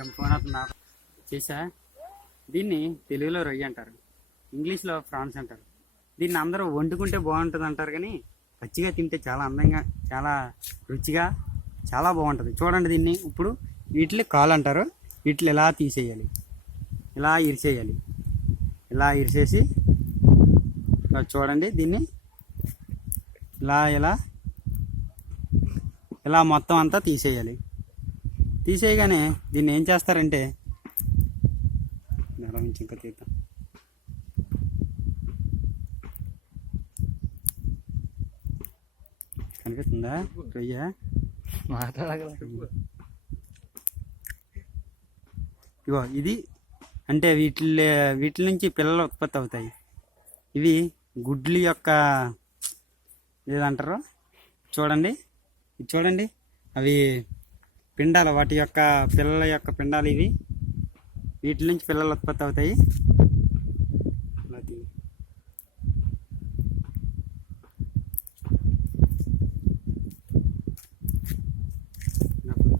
ఏం ఫోన్ అవుతుందా చేసా. దీన్ని తెలుగులో రొయ్య అంటారు, ఇంగ్లీష్లో ఫ్రాన్స్ అంటారు. దీన్ని అందరూ వండుకుంటే బాగుంటుంది అంటారు, కానీ పచ్చిగా తింటే చాలా అందంగా, చాలా రుచిగా, చాలా బాగుంటుంది. చూడండి దీన్ని. ఇప్పుడు వీటిని కాలు అంటారు. వీటిని ఇలా తీసేయాలి, ఇలా ఇరిసేయాలి. ఇలా ఇరిసేసి చూడండి దీన్ని ఇలా ఇలా ఇలా మొత్తం అంతా తీసేయాలి. తీసేయగానే దీన్ని ఏం చేస్తారంటే నుంచి ఇంకా తీద్దాం. కనిపిస్తుందా రొయ్య? ఇగో ఇది అంటే వీటి నుంచి పిల్లలు ఉత్పత్తి అవుతాయి. ఇవి గుడ్లు యొక్క ఏదంటారు చూడండి, ఇది చూడండి. అవి పిండాలు, వాటి యొక్క పిల్లల యొక్క పిండాలు ఇవి. వీటి నుంచి పిల్లలు ఉత్పత్తి అవుతాయి.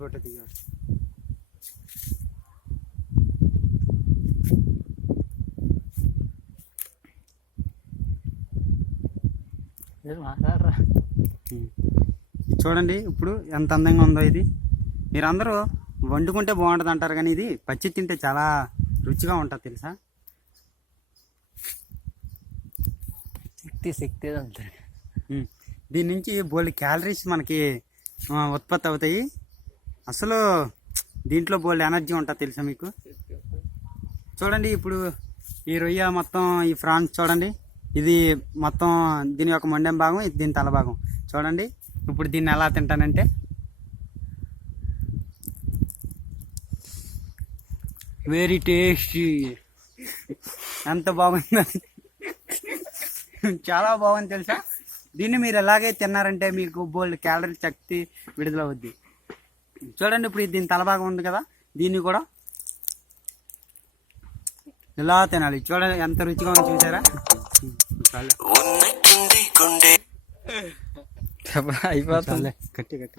ఫోటో తీయాలి. చూడండి ఇప్పుడు ఎంత అందంగా ఉందో ఇది. మీరందరూ వండుకుంటే బాగుంటుంది అంటారు, కానీ ఇది పచ్చి తింటే చాలా రుచిగా ఉంటుంది తెలుసా. శక్తి అంటారు. దీని నుంచి బోల్డ్ క్యాలరీస్ మనకి ఉత్పత్తి అవుతాయి. అసలు దీంట్లో బోల్డ్ ఎనర్జీ ఉంటుంది తెలుసా మీకు. చూడండి ఇప్పుడు ఈ రొయ్య మొత్తం, ఈ ఫ్రాన్స్ చూడండి. ఇది మొత్తం దీని యొక్క మొండెం భాగం, ఇది దీని తల భాగం. చూడండి ఇప్పుడు దీన్ని ఎలా తింటానంటే వెరీ టేస్టీ. ఎంత బాగుంది, చాలా బాగుంది తెలుసా. దీన్ని మీరు ఎలాగే తిన్నారంటే మీకు బోల్డ్ క్యాలరీ శక్తి విడుదలవుద్ది. చూడండి ఇప్పుడు దీని తలభాగం ఉంది కదా, దీన్ని కూడా ఇలా తినాలి. చూడండి ఎంత రుచిగా ఉంది, చూసారా. అయిపోతుంది. గట్టి గట్టి